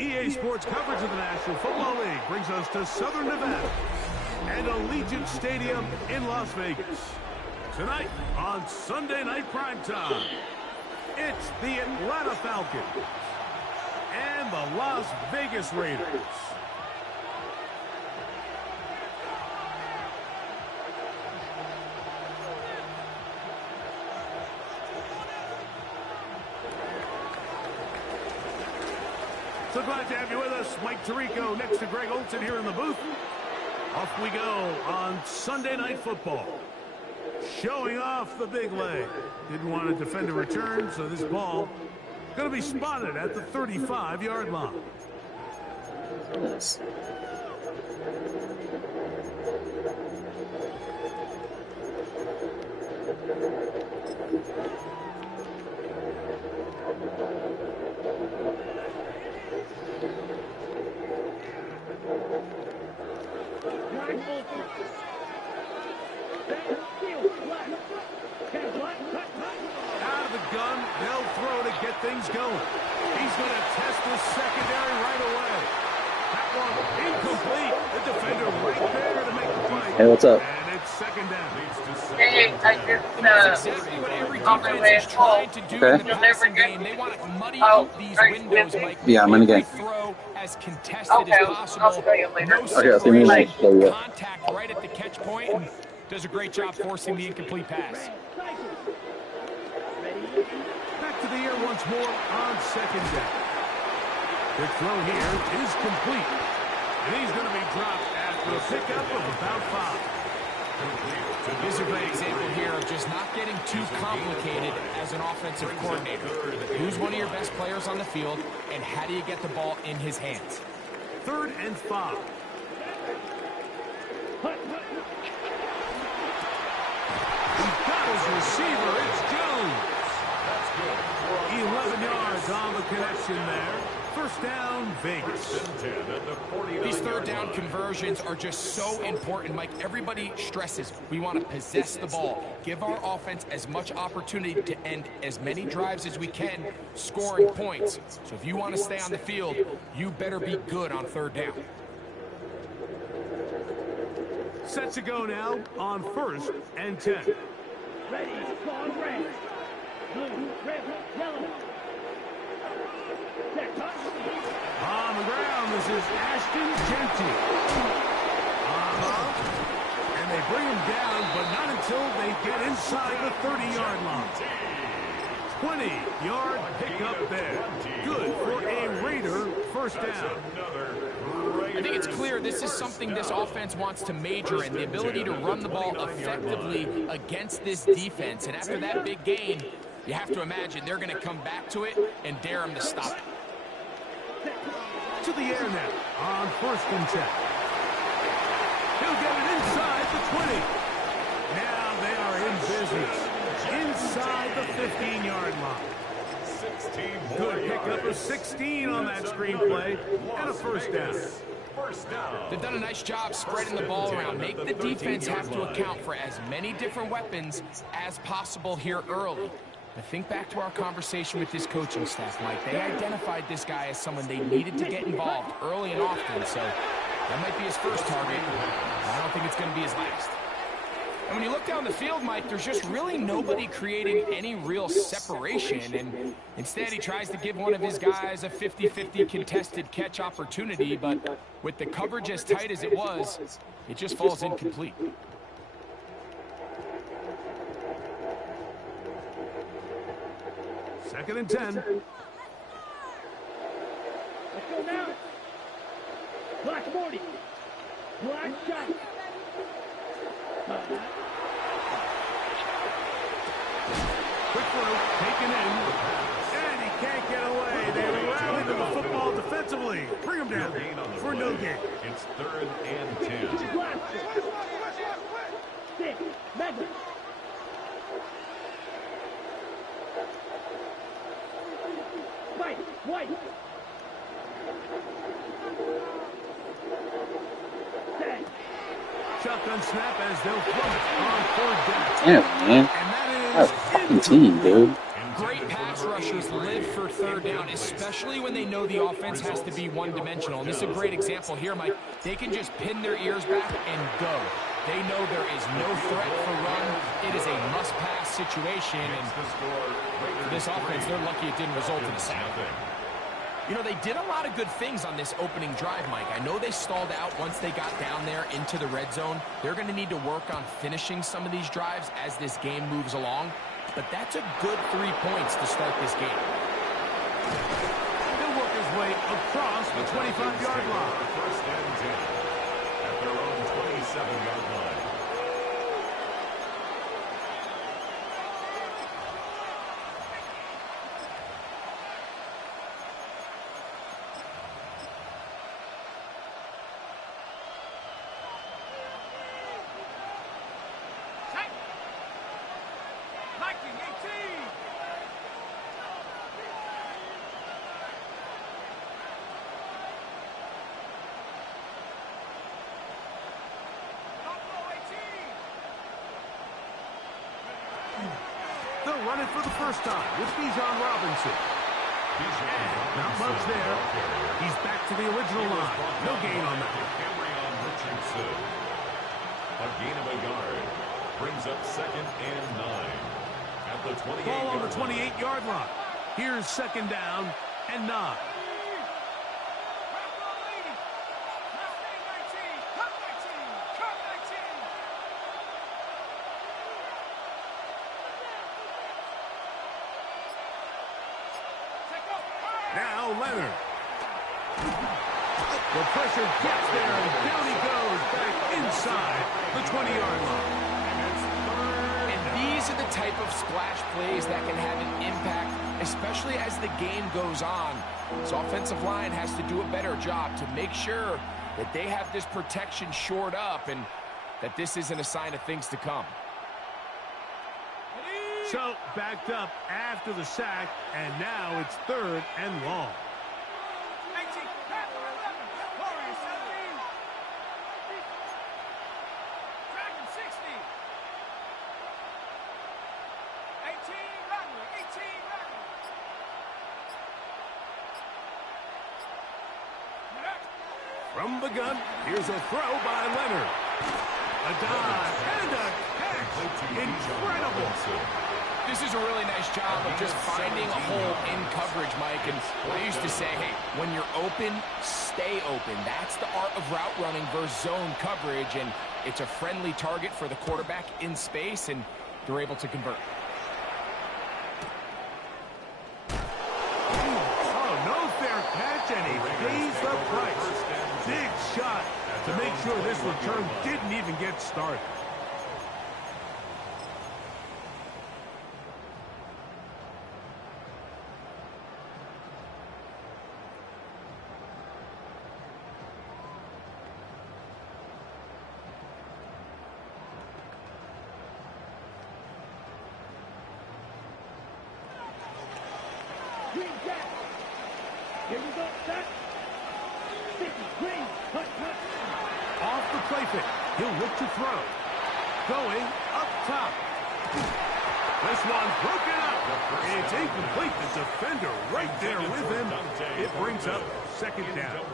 EA Sports coverage of the National Football League brings us to Southern Nevada and Allegiant Stadium in Las Vegas. Tonight on Sunday Night Primetime, it's the Atlanta Falcons and the Las Vegas Raiders. So glad to have you with us. Mike Tirico next to Greg Olson here in the booth. Off we go on Sunday Night Football. Showing off the big leg. Didn't want to defend a return, so this ball going to be spotted at the 35-yard line. Nice. Out of the gun, they'll throw to get things going. He's going to test this secondary right away. That one incomplete. The defender right there to make the play. Hey, what's up? And it's second down. Hey, I just, exactly what every defense is trying to do in the passing game. They want to muddy out these windows, Mike. Yeah, I'm in the game. Throw as contested as possible. I'll tell you later. No Okay, I'll see you later. separation, contact right at the catch point, and does a great job forcing the incomplete pass. Back to the air once more on second down. Quick throw here is complete. And he's going to be dropped after a pickup of about 5. This is a great example here of just not getting too complicated as an offensive coordinator. Who's one of your best players on the field, and how do you get the ball in his hands? 3rd and 5. He's got his receiver. It's Jones. 11 yards on the connection there. First down, Vegas. These third down conversions are just so important, Mike. Everybody stresses we want to possess the ball, give our offense as much opportunity to end as many drives as we can, scoring points. So if you want to stay on the field, you better be good on third down. Set to go now on 1st and 10. Ready, strong, red. Blue, red, yellow. On the ground, this is Ashton Genty. And they bring him down, but not until they get inside the 30-yard line. 20-yard pickup there. Good for a Raider first down. I think it's clear this is something this offense wants to major in, the ability to run the ball effectively against this defense. And after that big gain, you have to imagine they're going to come back to it and dare him to stop it. To the air now on 1st and 10. He'll get it inside the 20. Now they are in business. Inside the 15-yard line. Good pickup of 16 on that screenplay and a first down. They've done a nice job spreading the ball around. Make the defense have to account for as many different weapons as possible here early. But think back to our conversation with this coaching staff, Mike. They identified this guy as someone they needed to get involved early and often, so that might be his first target. I don't think it's going to be his last. And when you look down the field, Mike, there's just really nobody creating any real separation, and instead he tries to give one of his guys a 50-50 contested catch opportunity, but with the coverage as tight as it was, it just falls incomplete. Second and 10. Let's go now. Black 40. Black shot. Quick throw, taken in. And he can't get away. They rally to the football defensively. defensively. Bring him down for no gain. It's 3rd and 10. Stick, Mega. Fight, White. Dead. Shotgun snap as they'll throw it on 4th down. Yeah, man. And that That's a fucking team, dude. Great pass rushers live for 3rd down, especially when they know the offense has to be one-dimensional. And this is a great example here, Mike. They can just pin their ears back and go. They know there is no threat for run. It is a must-pass situation. And for this offense, they're lucky it didn't result in a sack. You know, they did a lot of good things on this opening drive, Mike. I know they stalled out once they got down there into the red zone. They're going to need to work on finishing some of these drives as this game moves along. But that's a good 3 points to start this game. He'll work his way across the 25-yard line. 1st and 10 at their own 27-yard line. They'll run it for the first time with Bijan Robinson. Not much there. He's back to the original line. No gain on that. A gain of a yard brings up 2nd and 9 at the 28-yard line. Ball on the 28-yard line. Here's 2nd down and 9. Now Leonard. The pressure gets there, and down he goes back inside the 20-yard line. And these are the type of splash plays that can have an impact, especially as the game goes on. This offensive line has to do a better job to make sure that they have this protection shored up and that this isn't a sign of things to come. So, backed up after the sack, and now it's 3rd and long. From the gun, here's a throw by Leonard. A dive and a catch. Incredible. This is a really nice job of just finding a hole in coverage, Mike. And I used to say, hey, when you're open, stay open. That's the art of route running versus zone coverage. And it's a friendly target for the quarterback in space, and they're able to convert. Oh, no fair catch, and he pays the price. Big shot to make sure this return didn't even get started. Green jack. Here we go, set. Sticky, green, cut. Off the play fake. He'll look to throw. Going up top. This one broken up. It's incomplete. The defender right there with him. It brings up 2nd down.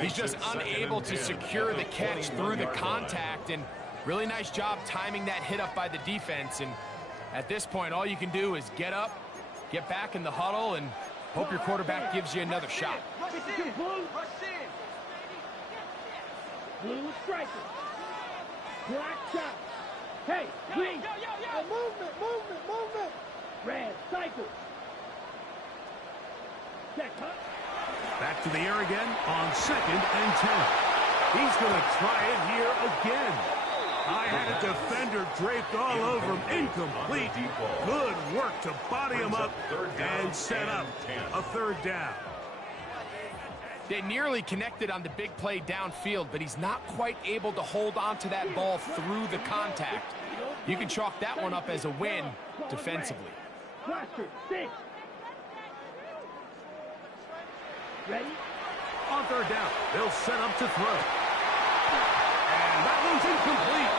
He's just unable to secure the catch through the contact, and really nice job timing that hit up by the defense. And at this point, all you can do is get up, get back in the huddle, and hope your quarterback gives you another shot. Blue striker. Black shot. Hey, green. Movement. Red cycle. Check, huh? Back to the air again on 2nd and 10. He's going to try it here again. I had a defender draped all over him. Incomplete. Good work to body him up and set up a 3rd down. They nearly connected on the big play downfield, but he's not quite able to hold on to that ball through the contact. You can chalk that one up as a win defensively. Cluster, 6. Ready? On third down, they'll set up to throw. And that one's incomplete.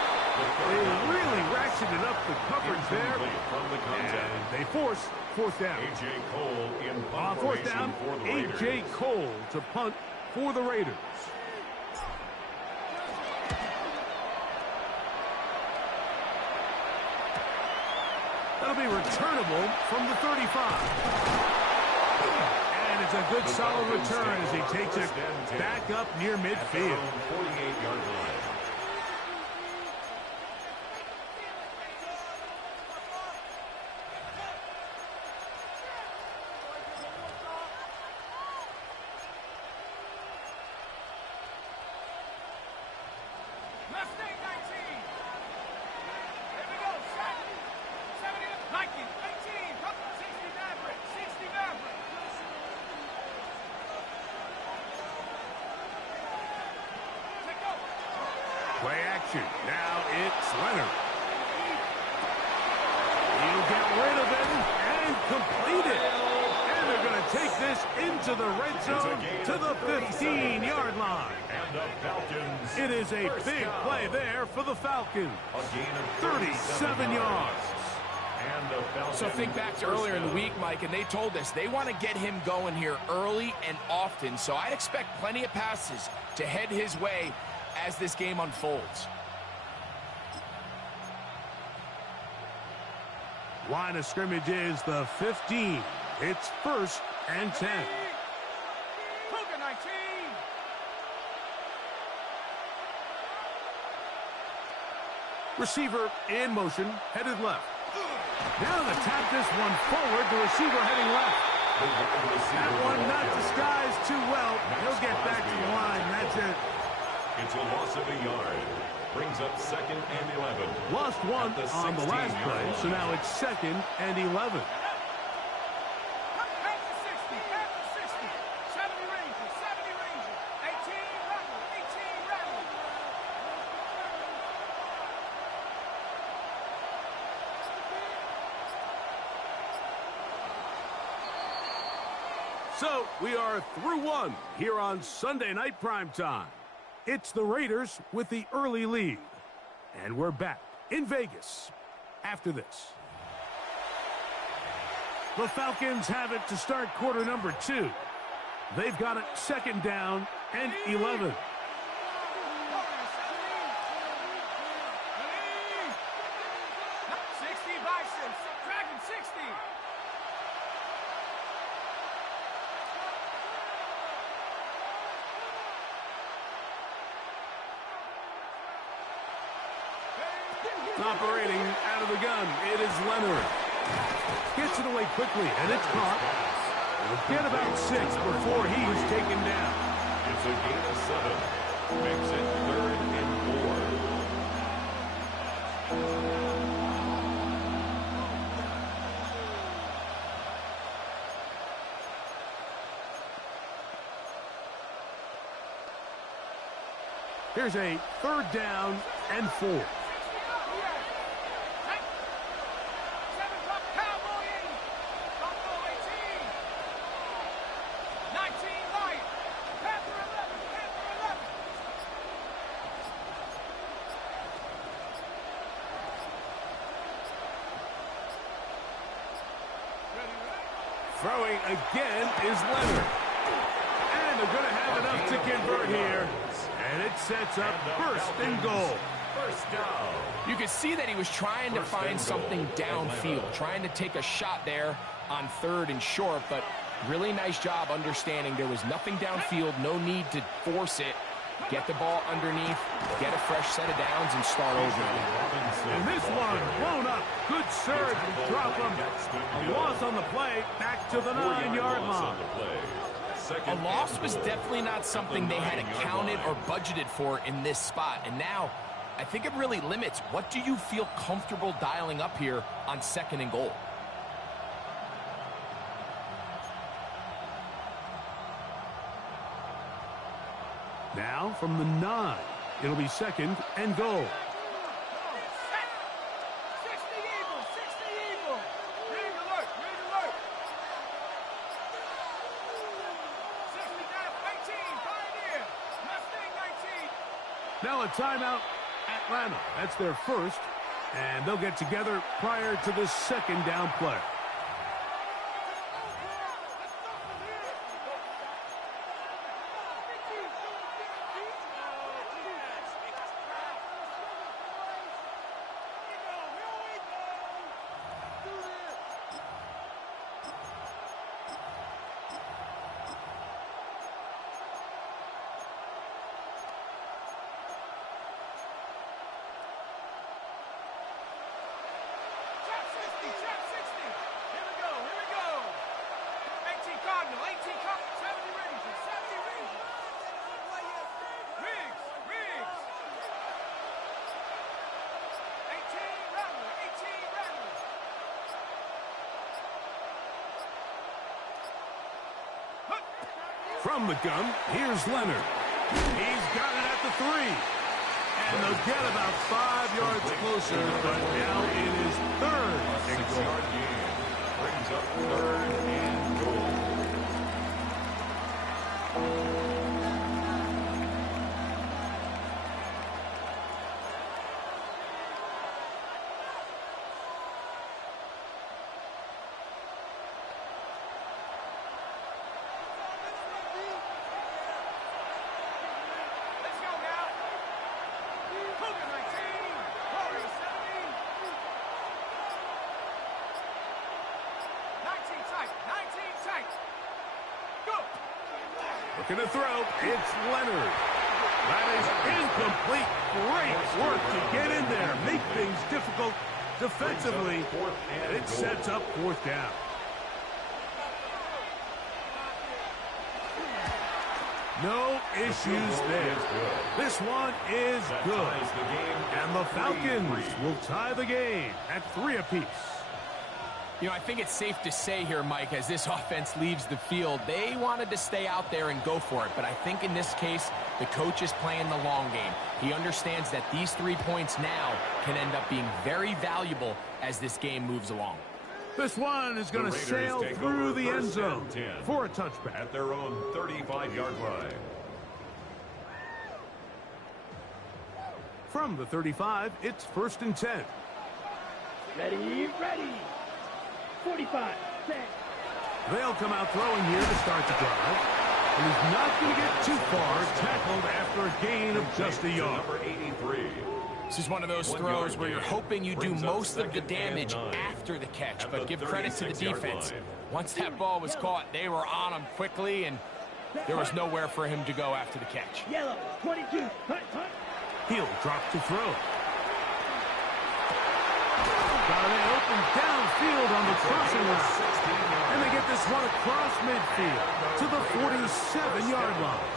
They really ratcheted up the coverage there. And they force fourth down. A.J. Cole in On fourth down, for the Raiders. A.J. Cole to punt for the Raiders. That'll be returnable from the 35. And it's a good solid return as he takes it back up near midfield. 48-yard line. Play action. Now it's Leonard. He'll get rid of it and complete it. And they're going to take this into the red zone to the 15-yard line. And the Falcons. It is a big play there for the Falcons. A gain of 37 yards. And the Falcons. So think back to earlier in the week, Mike, and they told us they want to get him going here early and often. So I'd expect plenty of passes to head his way as this game unfolds. Line of scrimmage is the 15. It's 1st and 10. Receiver in motion, headed left. Now to tap this one forward, the receiver heading left. That one not disguised too well. He'll get back to the line. That's it. It's a loss of a yard. Brings up 2nd and 11. Lost one on the last play, so now it's 2nd and 11. So we are through one here on Sunday Night Primetime. It's the Raiders with the early lead. And we're back in Vegas after this. The Falcons have it to start quarter number 2. They've got it 2nd down and 11. Operating out of the gun, it is Leonard. Gets it away quickly, and it's caught. He'll get about 6 before he is taken down. It's a gain of 7. Makes it 3rd and 4. Here's a 3rd down and 4. Throwing again is Leonard. And they're going to have enough to convert here. And it sets up 1st and goal. First down. You could see that he was trying to find something downfield, trying to take a shot there on 3rd and short, but really nice job understanding there was nothing downfield, no need to force it. Get the ball underneath, get a fresh set of downs, and start over again. And this one blown up. Good surge. Drop him. A loss on the play. Back to the 9-yard line. A loss was definitely not something they had accounted or budgeted for in this spot. And now, I think it really limits what do you feel comfortable dialing up here on 2nd and goal. Now from the 9, it'll be 2nd and goal. Now a timeout, Atlanta. That's their first, and they'll get together prior to the 2nd down play. From the gun, here's Leonard. He's got it at the 3. And they'll get about 5 yards closer, but now it is 3rd and goal. 6-yard gain. Brings up 3rd and goal. Looking to throw, it's Leonard. That is incomplete. Great work to get in there, make things difficult defensively, and it sets up 4th down. No issues there. This one is good. And the Falcons will tie the game at 3 apiece. You know, I think it's safe to say here, Mike, as this offense leaves the field, they wanted to stay out there and go for it. But I think in this case, the coach is playing the long game. He understands that these 3 points now can end up being very valuable as this game moves along. This one is going to sail through the end zone for a touchback. At their own 35-yard line. From the 35, it's 1st and 10. Ready, ready. 45, set. They'll come out throwing here to start the drive. And he's not going to get too far, tackled after a gain of just a yard. Number 83. This is one of those throws where you're hoping you do most of the damage after the catch, but give credit to the defense. Once that ball was caught, they were on him quickly, and there was nowhere for him to go after the catch. Yellow, 22, hunt, hunt. He'll drop to throw. Got it open downfield on the crossing route. And they get this one across midfield to the 47-yard line.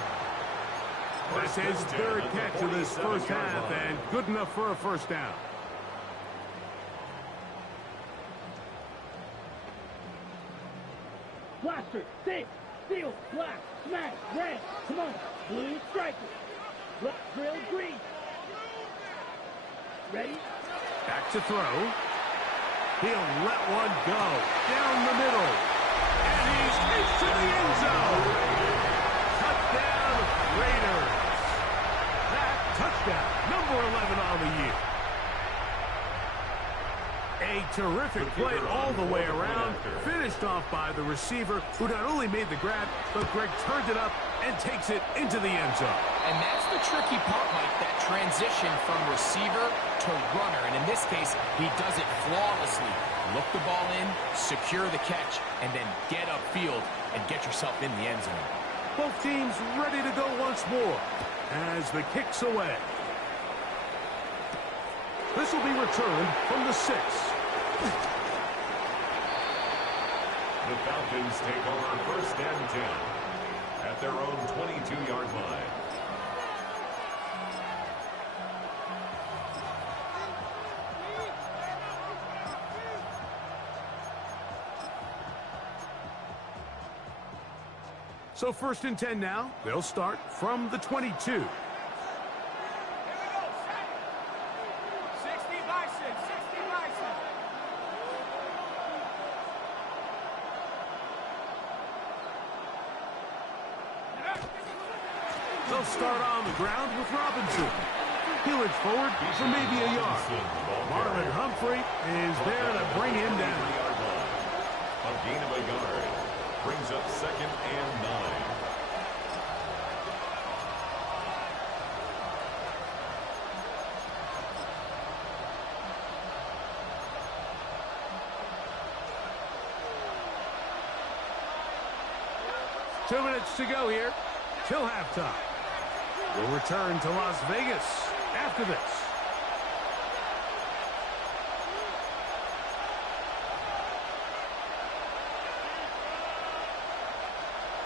That's his 3rd catch of this first half, and good enough for a 1st down. Blaster, 6, steel, black, smash, red. Come on, blue striker. Black, drill, green. Ready? Back to throw. He'll let one go down the middle. And he's into the end zone. Touchdown, Raiders. That touchdown, number 11 on the year. A terrific play all the way around, finished off by the receiver, who not only made the grab, but Greg turned it up and takes it into the end zone. And that's the tricky part, Mike, that transition from receiver to runner. And in this case, he does it flawlessly. Look the ball in, secure the catch, and then get upfield and get yourself in the end zone. Both teams ready to go once more as the kick's away. This will be returned from the 6. The Falcons take over 1st and 10 at their own 22-yard line. So 1st and 10 now. They'll start from the 22. They'll start on the ground with Robinson. He'll edge forward for maybe a yard. Marlon Humphrey is there to bring him down. A gain of a yard brings up 2nd and 9. Two minutes to go here till halftime. We'll return to Las Vegas after this.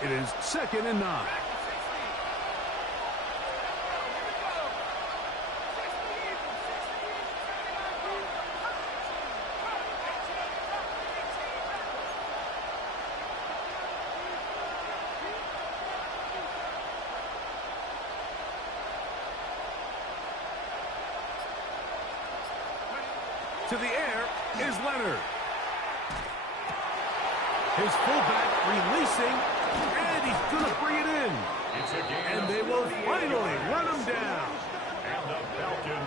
It is 2nd and 9. To the air is Leonard. His fullback releasing, and he's going to bring it in. And they will finally run him down.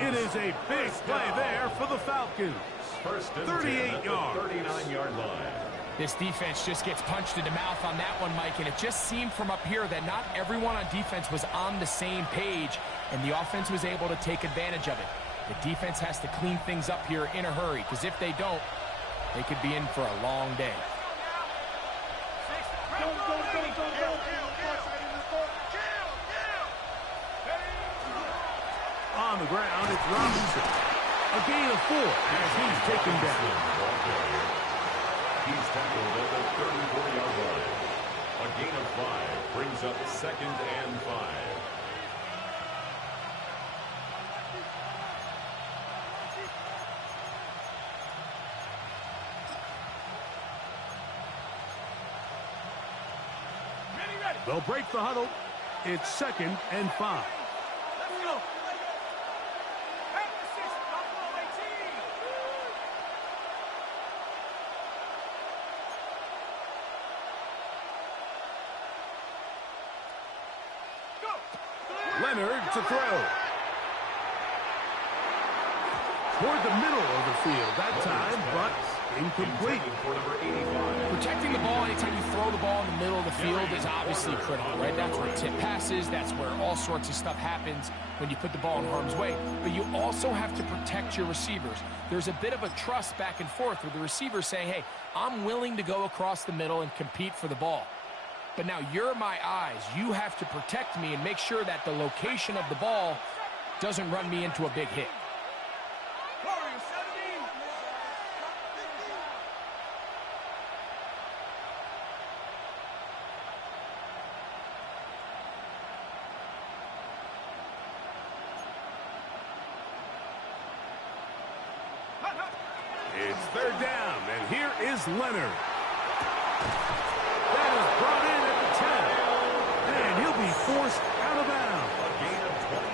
It is a big play there for the Falcons. 38 yards. 39-yard line. This defense just gets punched in the mouth on that one, Mike, and it just seemed from up here that not everyone on defense was on the same page, and the offense was able to take advantage of it. The defense has to clean things up here in a hurry, because if they don't, they could be in for a long day. On the ground, it's Robinson. A gain of 4 as he's taken down. He's tackled at the 34-yard line. A gain of 5 brings up 2nd and 5. They'll break the huddle. It's 2nd and 5. Leonard to throw. Toward the middle of the field that time, but incomplete. Protecting the ball anytime you throw the ball in the middle of the field is obviously critical, right? That's where tip passes, that's where all sorts of stuff happens when you put the ball in harm's way. But you also have to protect your receivers. There's a bit of a trust back and forth with the receivers saying, hey, I'm willing to go across the middle and compete for the ball. But now you're my eyes. You have to protect me and make sure that the location of the ball doesn't run me into a big hit. It's 3rd down, and here is Leonard. That is brought in at the 10, and he'll be forced out of bounds. A gain of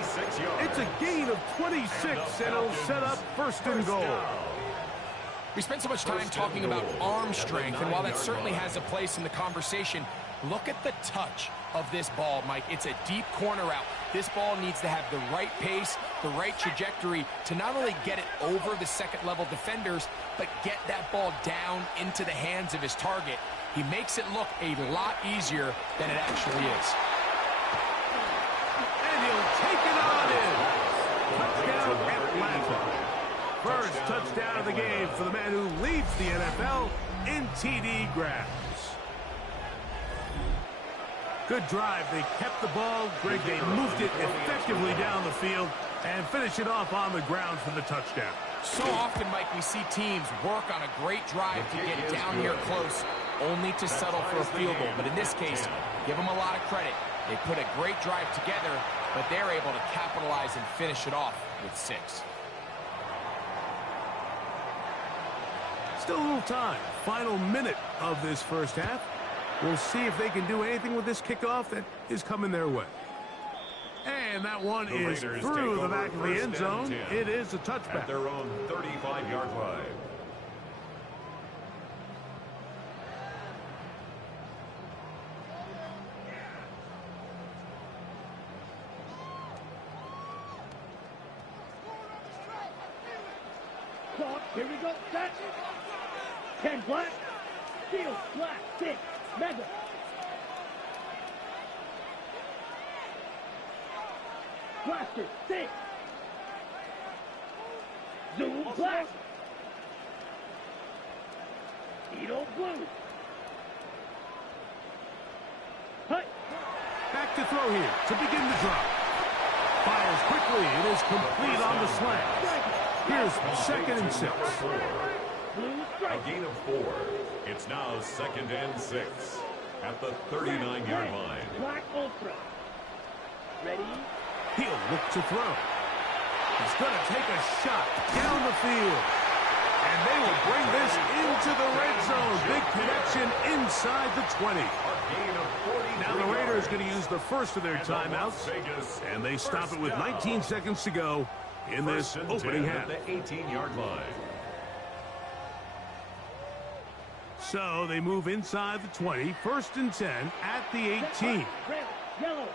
26 yards. It's a gain of 26, and it'll set up 1st and goal. We spent so much time talking about arm strength, and while that certainly has a place in the conversation, look at the touch of this ball, Mike. It's a deep corner route. This ball needs to have the right pace, the right trajectory to not only get it over the second-level defenders, but get that ball down into the hands of his target. He makes it look a lot easier than it actually is. And he'll take it on in. Touchdown, Atlanta. First touchdown of the game for the man who leads the NFL in TD grabs. Good drive. They kept the ball. Greg, they moved it effectively down the field and finish it off on the ground for the touchdown. So often, Mike, we see teams work on a great drive to get down here close, only to settle for a field goal. But in this case, give them a lot of credit. They put a great drive together, but they're able to capitalize and finish it off with 6. Still a little time. Final minute of this first half. We'll see if they can do anything with this kickoff that is coming their way. And that one is through the back of the end zone. It is a touchback. At their own 35-yard line. Clock, here we go, set. 10 black, steel, black, 6, mega. Blaster, 6. Zoom, black. Edo, blue. Hut. Back to throw here to begin the drop. Fires quickly. It is complete on the slant. Here's 2nd and 6. A gain of 4. It's now 2nd and 6 at the 39-yard line. Black Ultra. Ready? He'll look to throw. He's going to take a shot down the field. And they will bring this into the red zone. Big connection inside the 20. Now the Raiders going to use the first of their timeouts. And they stop it with 19 seconds to go in this opening half. The 18-yard line. So they move inside the 20. 1st and 10 at the 18. Red, yellow,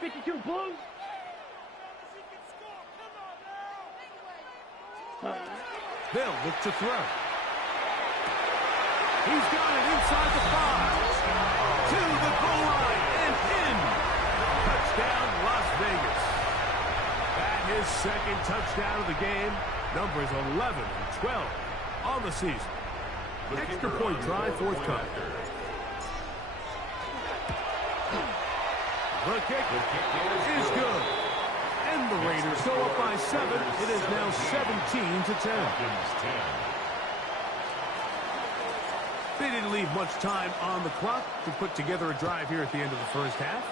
52 blue. They'll look to throw. He's got it inside the 5. To the goal line and in. Touchdown, Las Vegas. That his 2nd touchdown of the game. Numbers 11 and 12 on the season. Extra point try forthcoming. The kick is good. And the Raiders go up by 7. It is now 17-10. They didn't leave much time on the clock to put together a drive here at the end of the first half.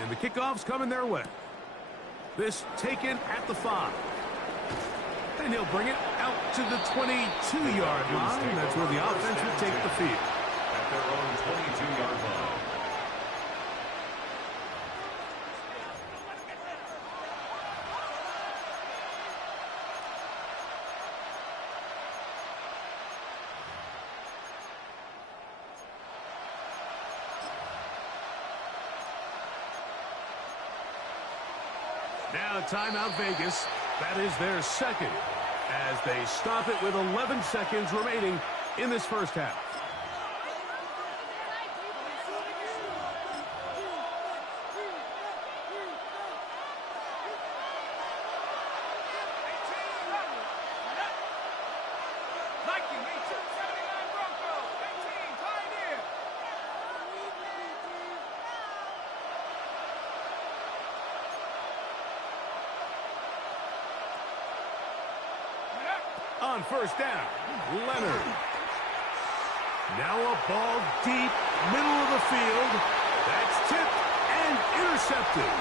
And the kickoff's coming their way. This taken at the 5. And he'll bring it out to the 22-yard line. That's where the offense will take the field. At their own 22-yard line. Now timeout Vegas. That is their 2nd as they stop it with 11 seconds remaining in this first half. On 1st down, Leonard. Now a ball deep, middle of the field. That's tipped and intercepted.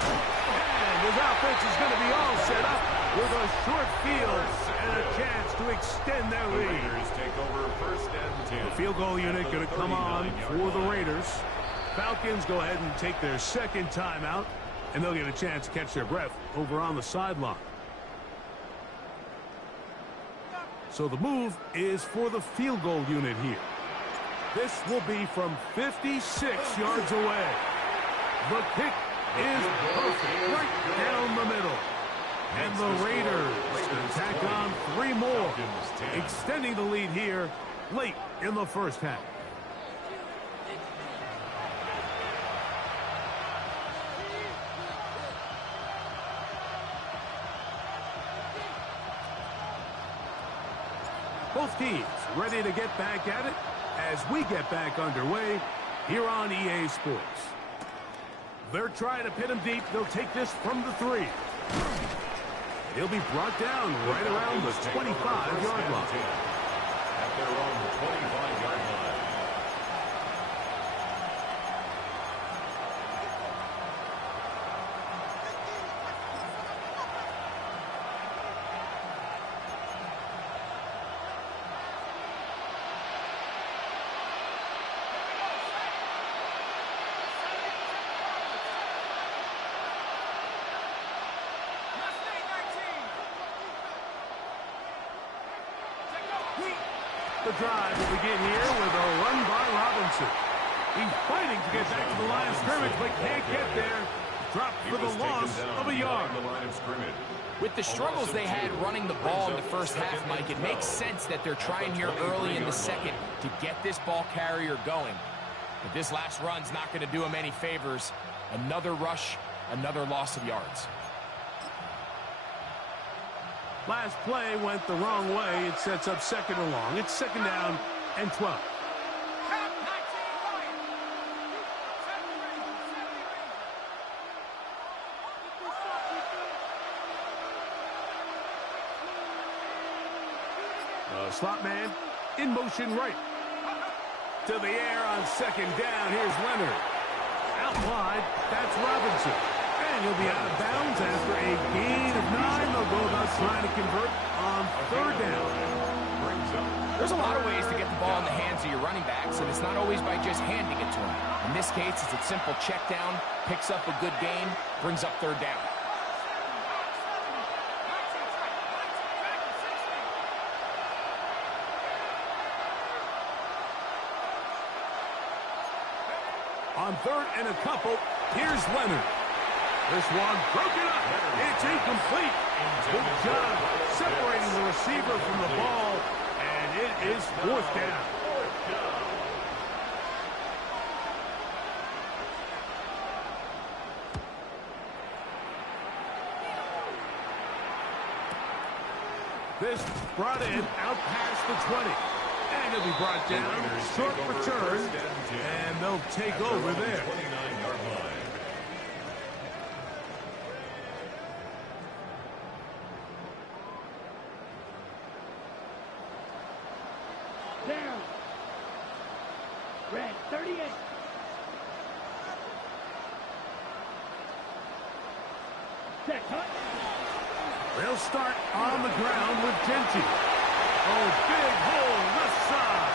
And his offense is going to be all set up with a short field and a chance to extend their lead. Raiders take over 1st and 10. The field goal unit going to come on for the Raiders. Falcons go ahead and take their 2nd timeout, and they'll get a chance to catch their breath over on the sideline. So the move is for the field goal unit here. This will be from 56 yards away. The kick is perfect right down the middle. And the Raiders can tack on 3 more, extending the lead here late in the first half. Both teams ready to get back at it as we get back underway here on EA Sports. They're trying to pin him deep. They'll take this from the 3. He'll be brought down right around the 25-yard line. At their own 25-yard line. The drive will begin here with a run by Robinson. He's fighting to get back to the line of scrimmage, but can't get there. Dropped for the loss of a yard. With the struggles they had running the ball in the first half, Mike, it makes sense that they're trying here early in the second to get this ball carrier going. But this last run's not going to do him any favors. Another rush, another loss of yards. Last play went the wrong way. It sets up second and long. It's second down and 12. The slot man in motion right. To the air on second down. Here's Leonard. Out wide, that's Robinson. And he'll be out of bounds after a gain of 9. They'll go about trying to convert on third down. There's a lot of ways to get the ball in the hands of your running backs, and it's not always by just handing it to them. In this case, it's a simple check down, picks up a good gain, brings up third down. On third and a couple, here's Leonard. This one broken up. It's incomplete. Good job separating the receiver from the ball, and it is fourth down. This brought in out past the 20. And he'll be brought down, short return, and they'll take over there. Down. Red, 38. Set, cut. They'll start on the ground with Genty. Oh, big hole left side.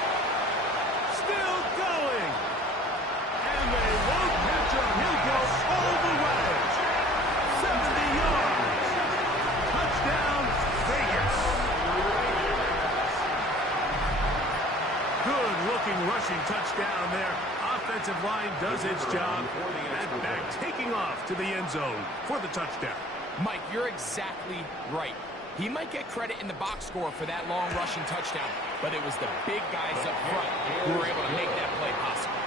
Still going. And they won't catch him. He'll go all the way. 70 yards. Touchdown, Vegas. Good-looking rushing touchdown there. Offensive line does its job. And back taking off to the end zone for the touchdown. Mike, you're exactly right. He might get credit in the box score for that long rushing touchdown, but it was the big guys up front who were able to make that play possible.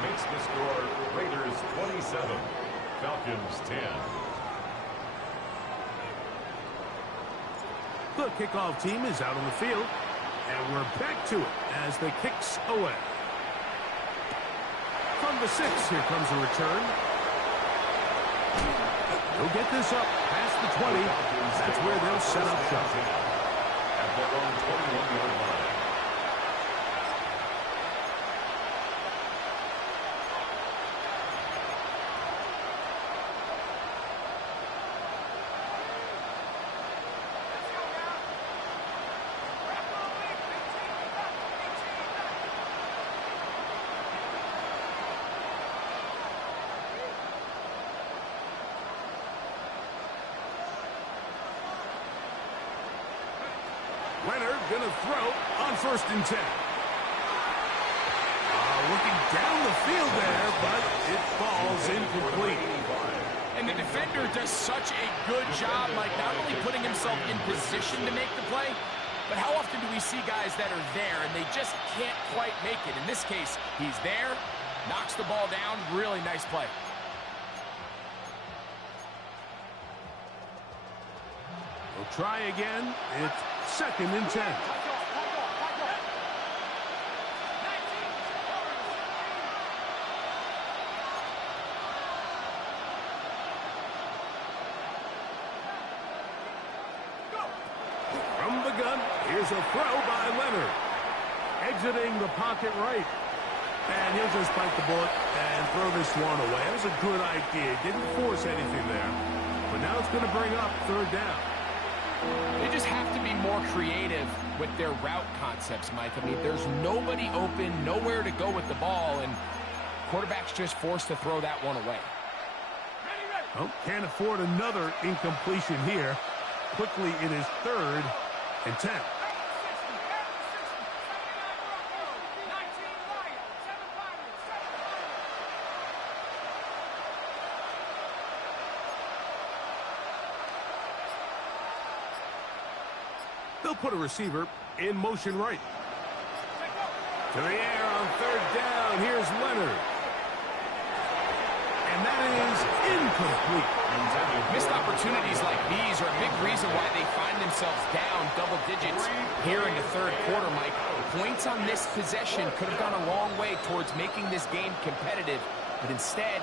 Makes the score Raiders 27, Falcons 10. The kickoff team is out on the field, and we're back to it as the kicks away. From the 6, here comes a return. He'll get this up past the 20. That's where they'll set up shop. At their own 21-yard line. Leonard going to throw on 1st and 10. Looking down the field there, but it falls incomplete. And the defender does such a good job, like not only putting himself in position to make the play, but how often do we see guys that are there and they just can't quite make it? In this case, he's there, knocks the ball down, really nice play. We'll try again. It's 2nd and 10. From the gun, here's a throw by Leonard. Exiting the pocket right. And he'll just bite the bullet and throw this one away. That was a good idea. Didn't force anything there. But now it's going to bring up 3rd down. They just have to be more creative with their route concepts, Mike. I mean, there's nobody open, nowhere to go with the ball, and quarterback's just forced to throw that one away. Oh, can't afford another incompletion here. Quickly, it is 3rd and 10. They'll put a receiver in motion right. To the air on third down. Here's Leonard. And that is incomplete. Missed opportunities like these are a big reason why they find themselves down double digits here in the third quarter, Mike. Points on this possession could have gone a long way towards making this game competitive, but instead,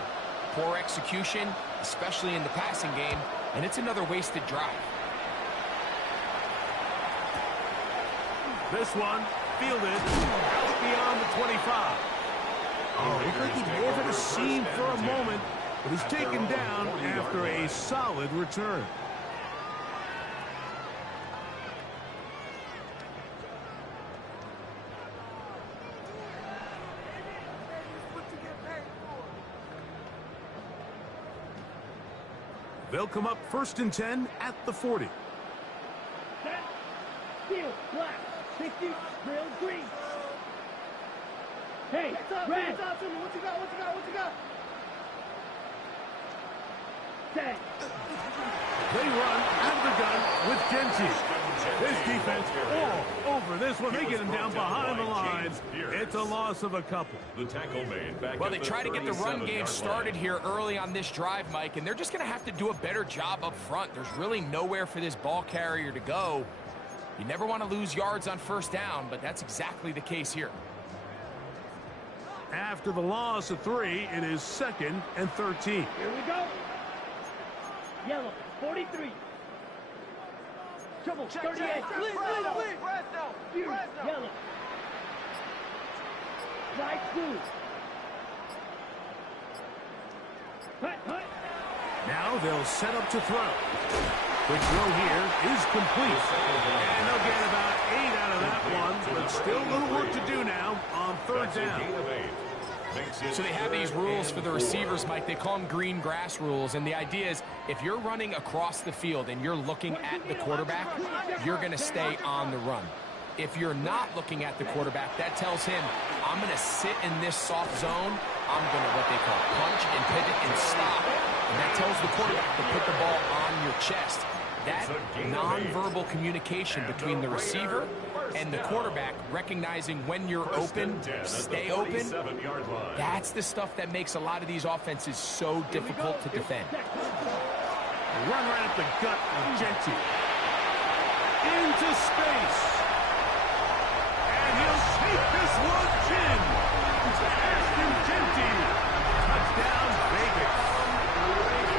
poor execution, especially in the passing game, and it's another wasted drive. This one fielded out beyond the 25. Oh, looked like he over the seam for a moment, but he's taken down after a solid return. They'll come up 1st and 10 at the 40. Set. Field, black. 60, real green. Hey, red. What you got? Set. They run out of the gun with Genty. This defense all over this one. They get him down behind the line. It's a loss of a couple. The tackle made back. Well, they try to get the run game started here early on this drive, Mike, and they're just going to have to do a better job up front. There's really nowhere for this ball carrier to go. You never want to lose yards on first down, but that's exactly the case here. After the loss of 3, it is 2nd and 13. Here we go. Yellow, 43. Trouble, 38. Fury, yellow. Light blue. Hut. Now they'll set up to throw. The throw here is complete. And they'll get about 8 out of that one, but still a little work to do now on 3rd down. So they have these rules for the receivers, Mike. They call them green grass rules, and the idea is if you're running across the field and you're looking at the quarterback, you're going to stay on the run. If you're not looking at the quarterback, that tells him, I'm going to sit in this soft zone. I'm going to, what they call, punch and pivot and stop. And that tells the quarterback to put the ball on your chest. That nonverbal communication between the receiver and the quarterback, recognizing when you're open, stay open, that's the stuff that makes a lot of these offenses so difficult to defend. Run right at the gut of Genty. Into space. And he'll take this one in. Ashton Genty. Touchdown, Vegas.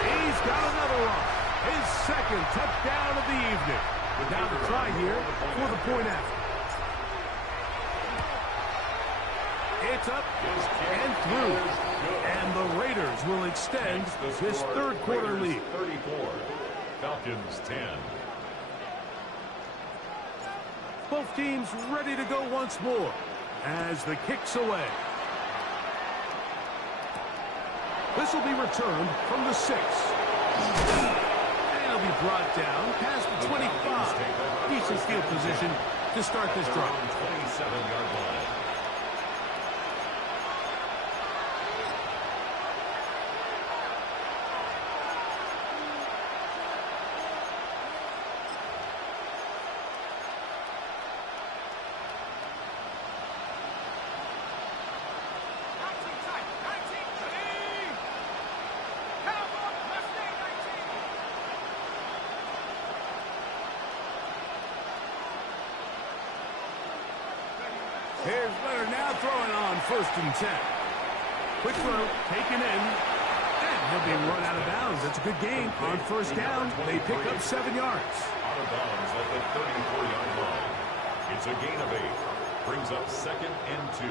He's got another one. His 2nd touchdown of the evening. Now the try here for the point after. It's up and through. And the Raiders will extend this 3rd quarter lead. 34. Falcons 10. Both teams ready to go once more as the kick's away. This will be returned from the 6. And it'll be brought down past the 25. Decent field position to start this drive. 27-yard line. Here's Leonard now throwing on 1st and 10. Quick throw, taken in, and he'll be run out of bounds. That's a good gain on 1st down. They pick up 7 yards. Out of bounds at the 34-yard line. It's a gain of 8. Brings up 2nd and 2.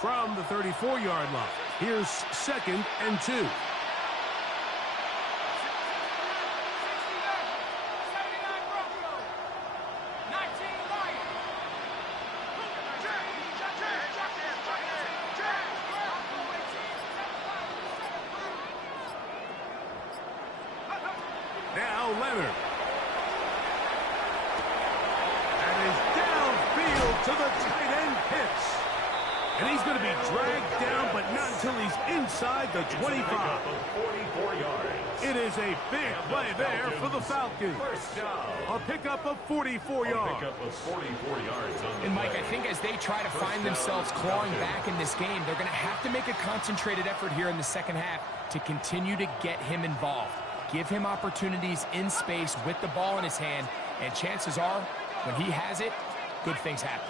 From the 34-yard line, here's 2nd and 2. Now Leonard. That is downfield to the tight end Pitts. And he's going to be dragged down, but not until he's inside the 25. Of 44 yards. It is a big play there for the Falcons. First down. A pickup of 44 yards. Pickup of 44 yards on the And Mike, play. I think as they try to find themselves clawing back in this game, they're going to have to make a concentrated effort here in the second half to continue to get him involved. Give him opportunities in space with the ball in his hand, and chances are, when he has it, good things happen.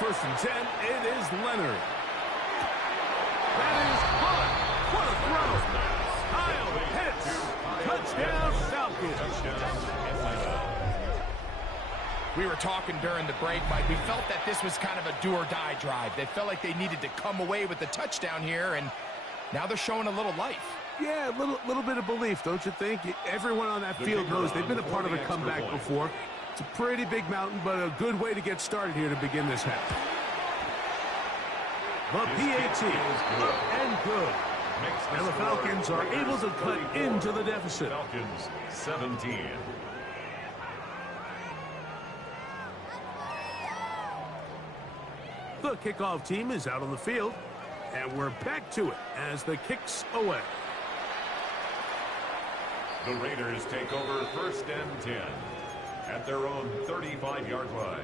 First and 10, it is Leonard. That is hot. What a throw. Kyle hits. Touchdown, Falcons. We were talking during the break, Mike. We felt that this was kind of a do-or-die drive. They felt like they needed to come away with the touchdown here, and now they're showing a little life. Yeah, a little bit of belief, don't you think? Everyone on that field knows they've been a part of a comeback before. It's a pretty big mountain, but a good way to get started here to begin this half. The PAT and good. And the Falcons are able to cut into the deficit. Falcons 17. The kickoff team is out on the field, and we're back to it as the kick's away. The Raiders take over first and 10 at their own 35-yard line.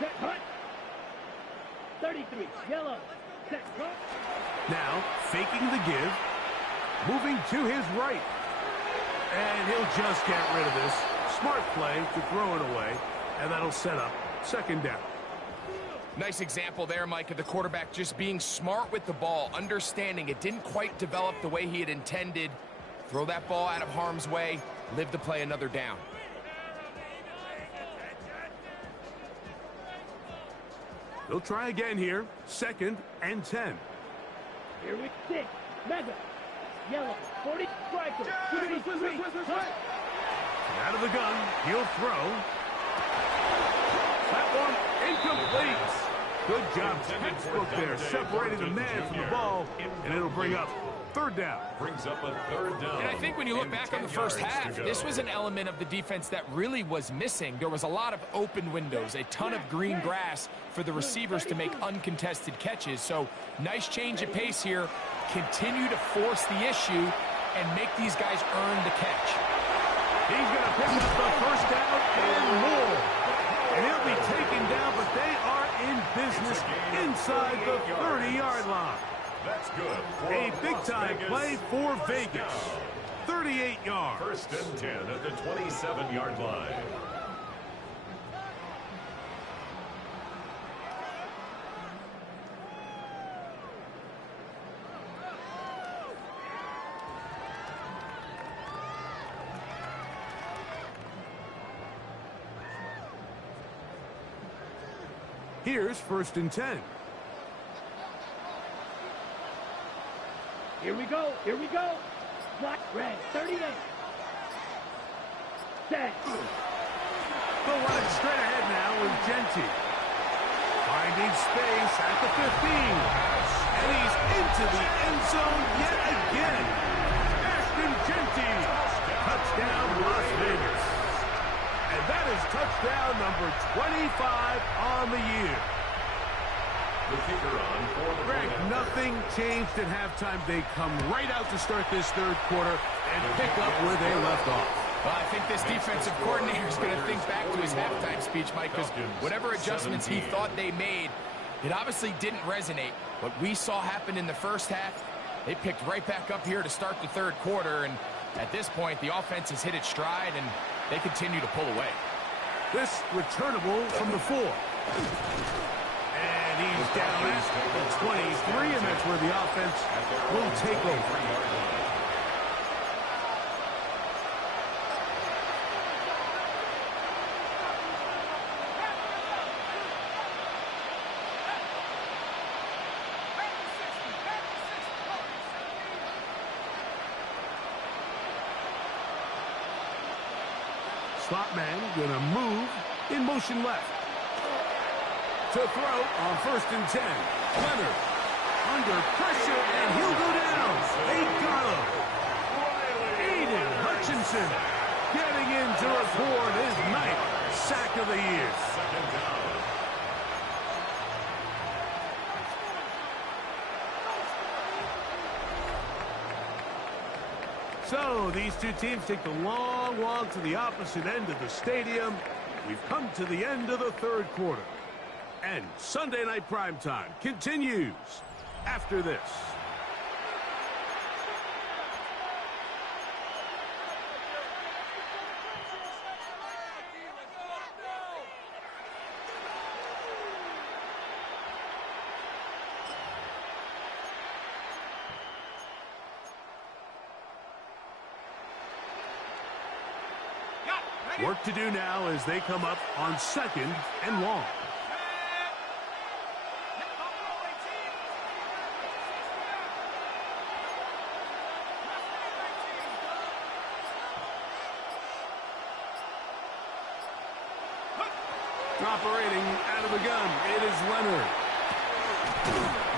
Set, hut. 33, yellow. Set, hut. Now, faking the give, moving to his right. And he'll just get rid of this. Smart play to throw it away, and that'll set up second down. Nice example there, Mike, of the quarterback just being smart with the ball, understanding it didn't quite develop the way he had intended. Throw that ball out of harm's way, live to play another down. They'll try again here, second and 10. Here we sit. Mega. Yellow. 40 striker. Out of the gun, he'll throw. That one incomplete. Good job, textbook there, separating the man from the ball, and it'll bring up third down. Brings up a third down. And I think when you look back on the first half, this was an element of the defense that really was missing. There was a lot of open windows, a ton of green grass for the receivers to make uncontested catches. So nice change of pace here. Continue to force the issue and make these guys earn the catch. He's going to pick up the first down and more. And he'll be taken down, but they are in business inside the 30-yard line. That's good. A big-time play for Vegas. 38 yards. First and 10 at the 27-yard line. Here's first and 10. Here we go. Here we go. Black, red. 38. Set. They'll run it straight ahead now with Genty. Finding space at the 15. And he's into the end zone yet again. Ashton Genty. Touchdown, Las Vegas. And that is touchdown number 25 on the year. The kicker on for the Greg, nothing changed at halftime. They come right out to start this third quarter and pick up where they left off. Well, I think this defensive coordinator is going to think back to his halftime speech, Mike, because whatever adjustments he thought they made, it obviously didn't resonate. What we saw happen in the first half, they picked right back up here to start the third quarter, and at this point, the offense has hit its stride, and they continue to pull away. This returnable from the 4. And he's down at the 23, and that's where the offense will take over. Slot man gonna move in motion left. To throw on 1st and 10. Leonard under pressure, and he'll go down. They got him. Aiden Hutchinson getting in to record his 9th sack of the year. Second down. So these two teams take the long walk to the opposite end of the stadium. We've come to the end of the 3rd quarter. And Sunday Night Primetime continues after this. Work to do now as they come up on 2nd and long. Operating out of the gun, it is Leonard.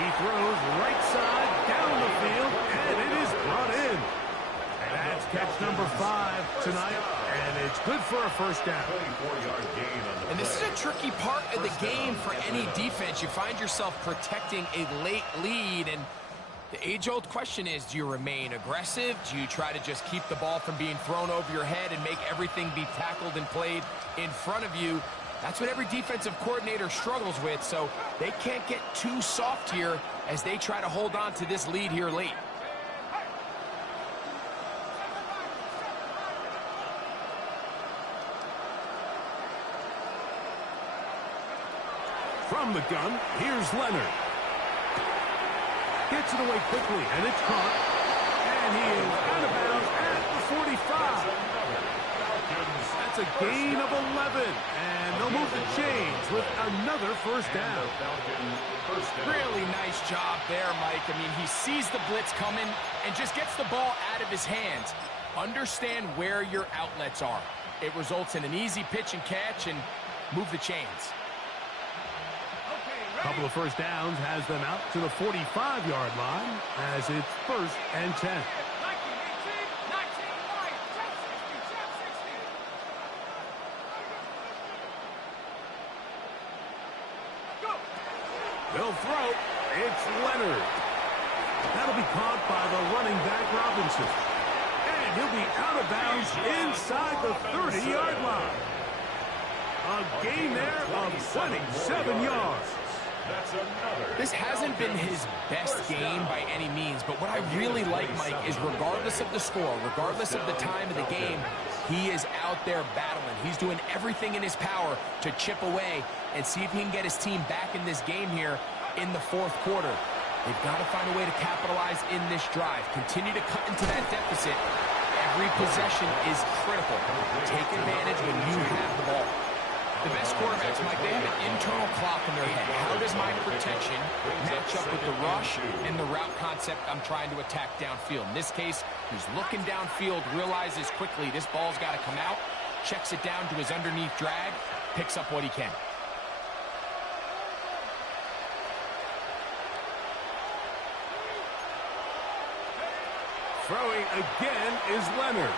He throws right side down the field, and it is brought in. That's catch number 5 tonight, and it's good for a 1st down. 24-yard gain on the And this is play. a tricky part of the game for any defense. You find yourself protecting a late lead, and the age-old question is, do you remain aggressive? Do you try to just keep the ball from being thrown over your head and make everything be tackled and played in front of you? That's what every defensive coordinator struggles with, so they can't get too soft here as they try to hold on to this lead here late. From the gun, here's Leonard. Gets it away quickly, and it's caught. And he is out of bounds at the 45. That's a gain of 11, and they'll move the chains with another 1st down. Really nice job there, Mike. I mean, he sees the blitz coming and just gets the ball out of his hands. Understand where your outlets are. It results in an easy pitch and catch and move the chains. A couple of 1st downs has them out to the 45-yard line as it's 1st and 10. They'll throw. It's Leonard. That'll be caught by the running back Robinson. And he'll be out of bounds inside the 30-yard line. A gain there of 27 yards. This hasn't been his best game by any means, but what I really like, Mike, is regardless of the score, regardless of the time of the game, he is out there battling. He's doing everything in his power to chip away and see if he can get his team back in this game here in the 4th quarter. They've got to find a way to capitalize in this drive. Continue to cut into that deficit. Every possession is critical. Take advantage when you have the ball. The best quarterbacks, Mike, they have an internal clock in their head. How does my protection match up with the rush and the route concept I'm trying to attack downfield? In this case, he's looking downfield, realizes quickly this ball's got to come out, checks it down to his underneath drag, picks up what he can. Throwing again is Leonard.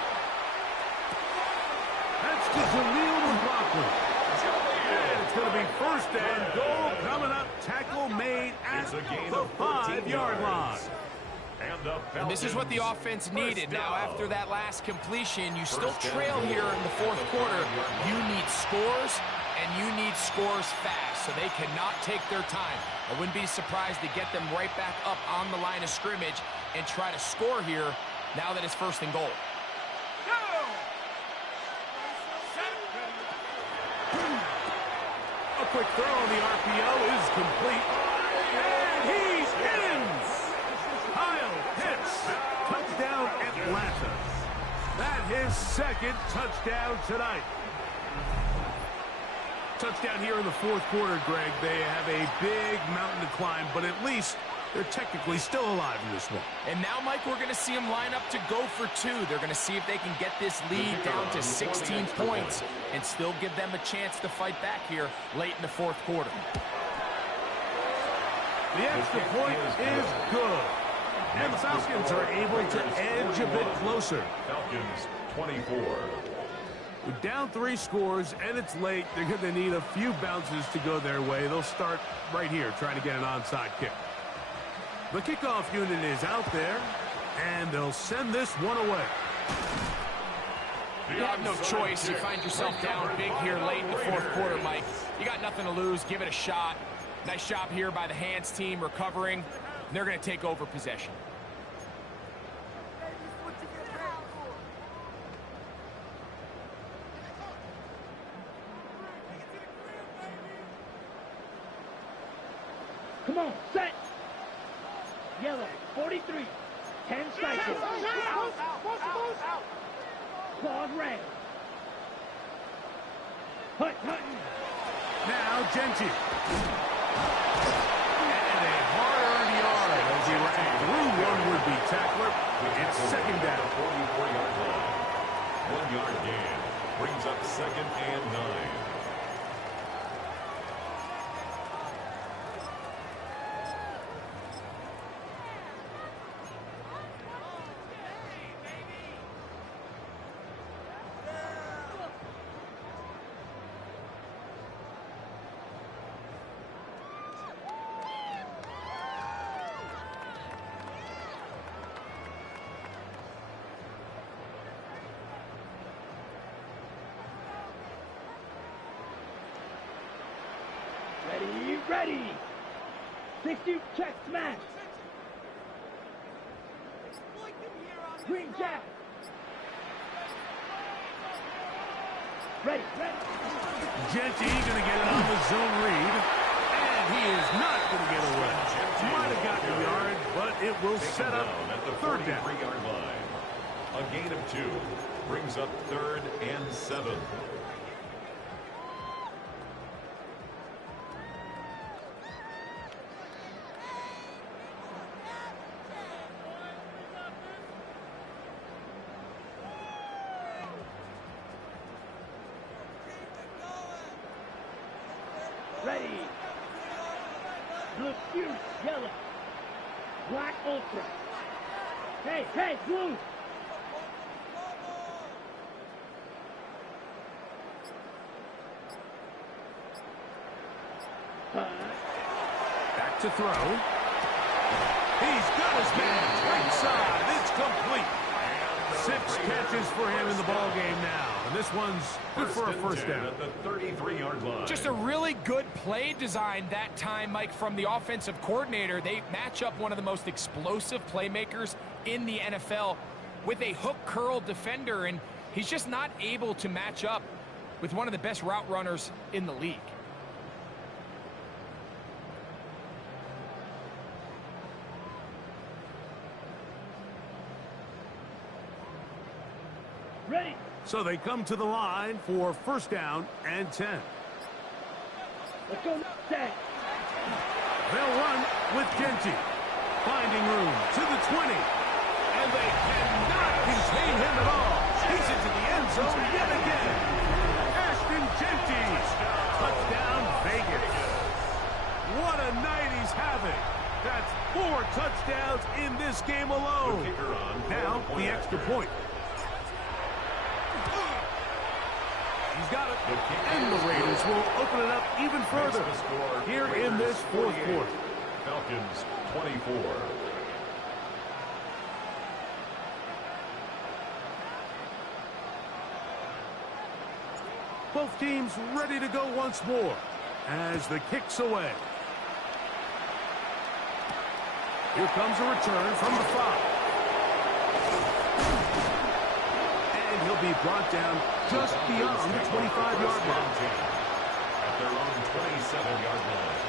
That's to Jaleel McLaughlin. And it's going to be 1st and goal coming up. Tackle made at the 5-yard line. And this is what the offense needed. Now, after that last completion, you still trail here in the 4th quarter. You need scores, and you need scores fast, so they cannot take their time. I wouldn't be surprised to get them right back up on the line of scrimmage and try to score here now that it's 1st and goal. A quick throw on the RPO is complete. And he's in! Kyle Pitts, touchdown Atlanta. That his 2nd touchdown tonight. Touchdown here in the 4th quarter, Greg. They have a big mountain to climb, but at least they're technically still alive in this one. And now, Mike, we're going to see them line up to go for 2. They're going to see if they can get this lead down to 16 points and still give them a chance to fight back here late in the 4th quarter. The extra point is good. And the Falcons are able to edge a bit closer. Falcons 24. With down 3 scores and it's late, they're going to need a few bounces to go their way. They'll start right here trying to get an onside kick. The kickoff unit is out there, and they'll send this one away. You have no choice. You find yourself down big here late in the fourth quarter, Mike. You got nothing to lose. Give it a shot. Nice job here by the hands team recovering. They're going to take over possession. Come on, set. Yellow, 43. 10 cycles. Claude red. Hutton. Now, Genty. And a hard-earned yard as he ran through one would-be tackler. It's second down. 44-yard line. 1-yard gain. Brings up second and 9. Ready. 60 check smash. Green jack. Ready. Genty going to get it on the zone read, and he is not going to get away. Might have gotten a yard, but it will set up at the third down. 43-yard line. A gain of 2 brings up third and 7. Ready. Blue fuse, yellow. Black ultra. Hey, blue. Back to throw. He's got his man right side. It's complete. 6 catches for him in the ball game now. And this one's good for a first down. At the 33-yard line. Just a really good play design that time, Mike, from the offensive coordinator. They match up one of the most explosive playmakers in the NFL with a hook curl defender, and he's just not able to match up with one of the best route runners in the league. Ready. So they come to the line for first down and 10. Let's go. Set. They'll run with Genty. Finding room to the 20. And they cannot contain him at all. He's into the end zone yet again. Ashton Genty. Touchdown Vegas. What a night he's having. That's 4 touchdowns in this game alone. Now the extra point. He's got it. And the Raiders will open it up even further here in this fourth quarter. Falcons 24. Both teams ready to go once more as the kick's away. Here comes a return from the 5. And he'll be brought down just beyond the 25-yard line. At their own 27-yard line.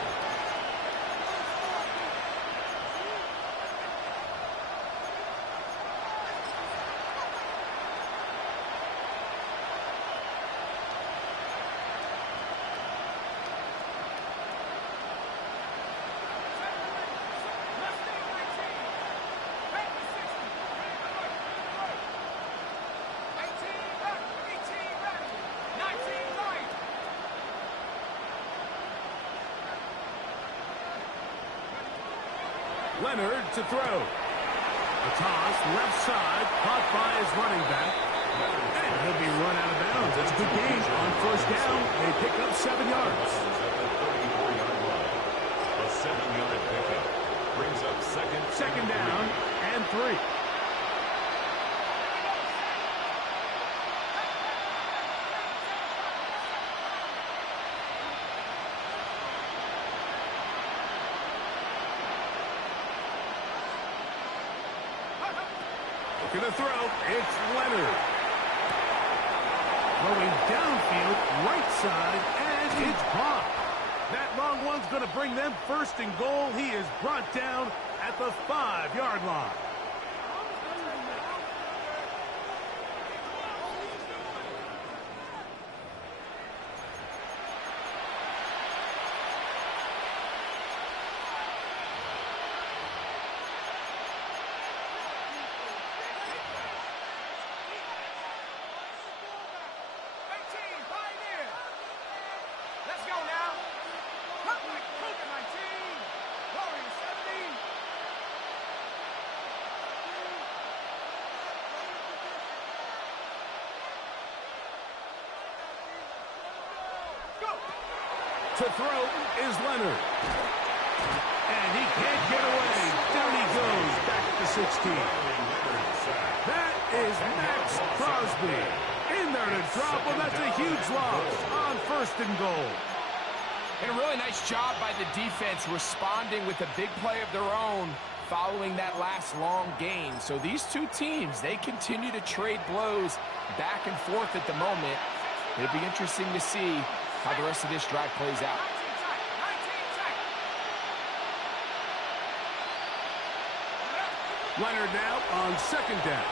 Leonard to throw. A toss, left side, caught by his running back. And he'll be run out of bounds. That's a good gain on first down. They pick up 7 yards. At the 34-yard line. A 7-yard pickup brings up second down and 3. Looking to throw, it's Leonard. Throwing downfield, right side, and it's caught. That long one's going to bring them first and goal. He is brought down at the 5-yard line. To throw is Leonard. And he can't get away. Down he goes, back at the 16. That is Max Crosby. In there to drop him. That's a huge loss on first and goal. And a really nice job by the defense responding with a big play of their own following that last long gain. So these two teams, they continue to trade blows back and forth at the moment. It'll be interesting to see how the rest of this drive plays out. Leonard now on second down.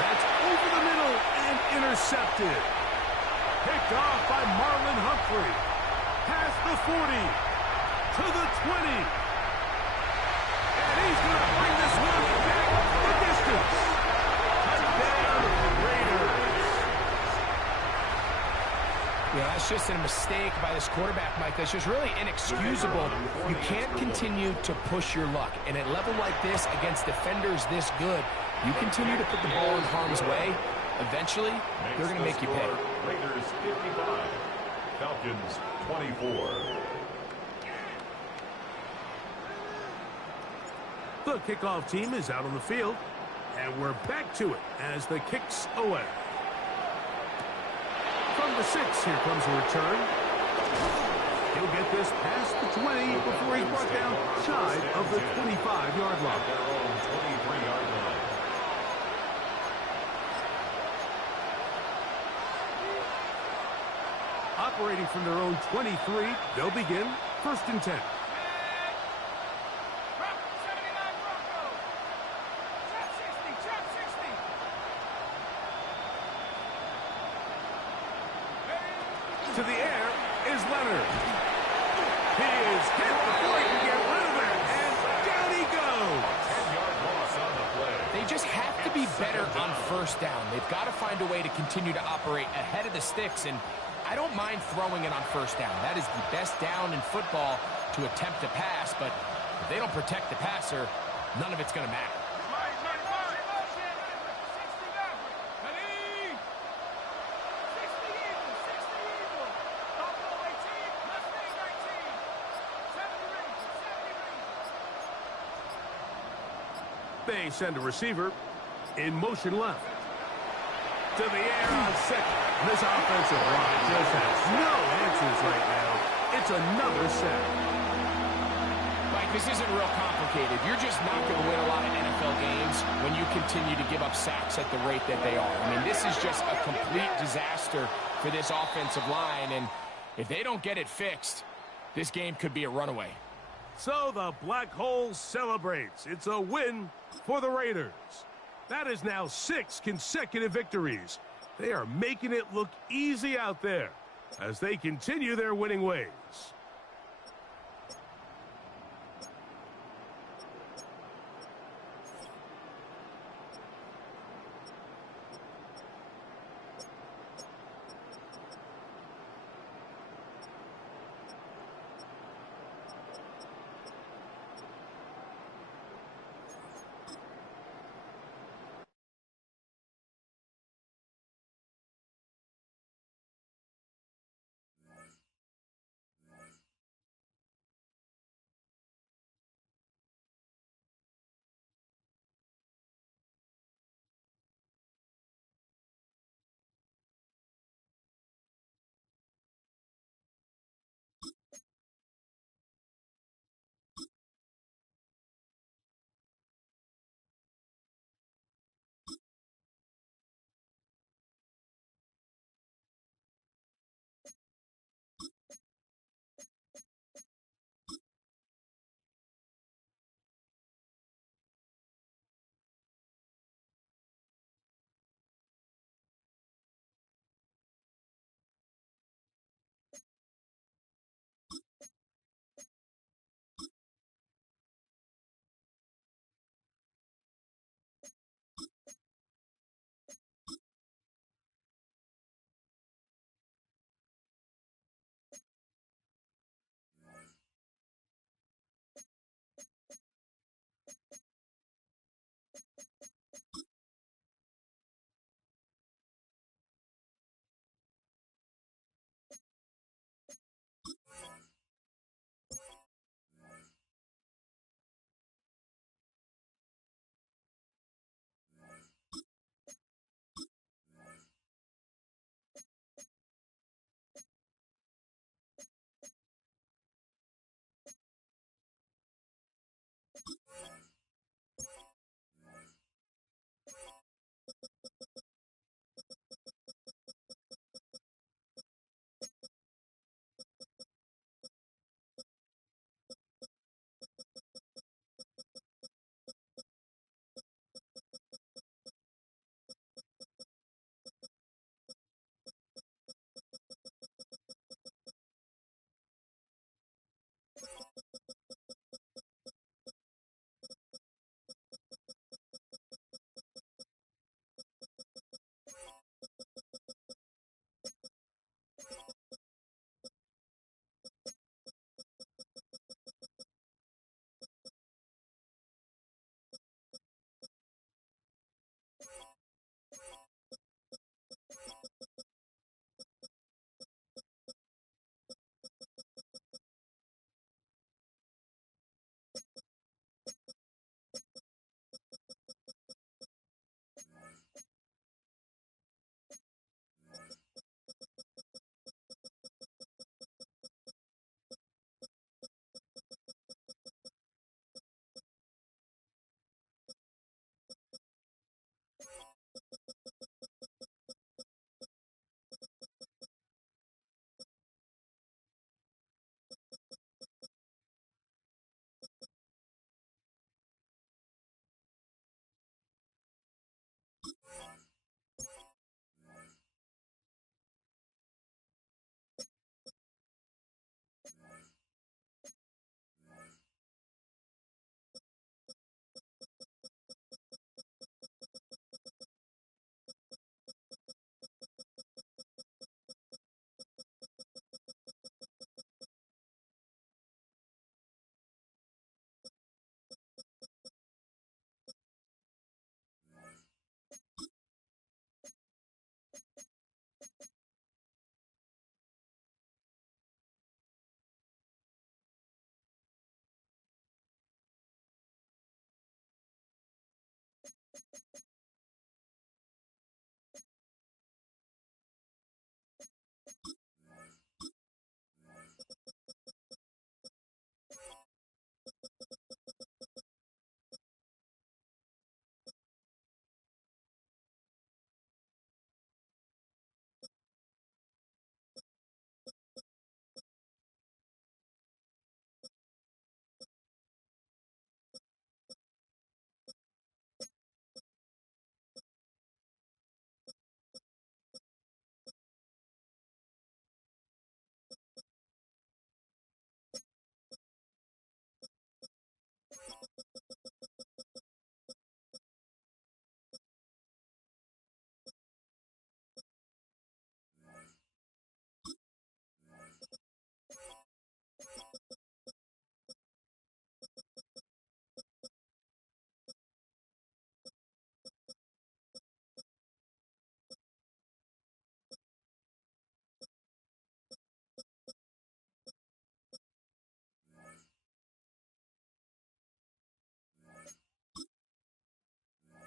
That's over the middle and intercepted. Picked off by Marlon Humphrey. Past the 40 to the 20. And he's going to bring this one back the distance. Touchdown, Raiders. Yeah, that's just a mistake by this quarterback, Mike. That's just really inexcusable. You can't continue to push your luck. And at a level like this, against defenders this good, you continue to put the ball in harm's way, eventually, they're going to make you pay. Raiders 55, Falcons 24. The kickoff team is out on the field, and we're back to it as the kick's away. From the 6, here comes a return. He'll get this past the 20 before he's brought down shy of the 25-yard line. Their own 23-yard line. Operating from their own 23, they'll begin first and 10. To the air is Leonard. He is hit before he can get rid of it, and down he goes. 10-yard loss on the play. They just have to be better on first down. They've got to find a way to continue to operate ahead of the sticks, and I don't mind throwing it on first down. That is the best down in football to attempt to pass, but if they don't protect the passer, none of it's going to matter. They send a receiver in motion left. To the air on second. This offensive line just has no answers right now. It's another sack. Mike, this isn't real complicated. You're just not going to win a lot of NFL games when you continue to give up sacks at the rate that they are. I mean, this is just a complete disaster for this offensive line, and if they don't get it fixed, this game could be a runaway. So the Black Hole celebrates. It's a win for the Raiders. That is now 6 consecutive victories. They are making it look easy out there as they continue their winning ways.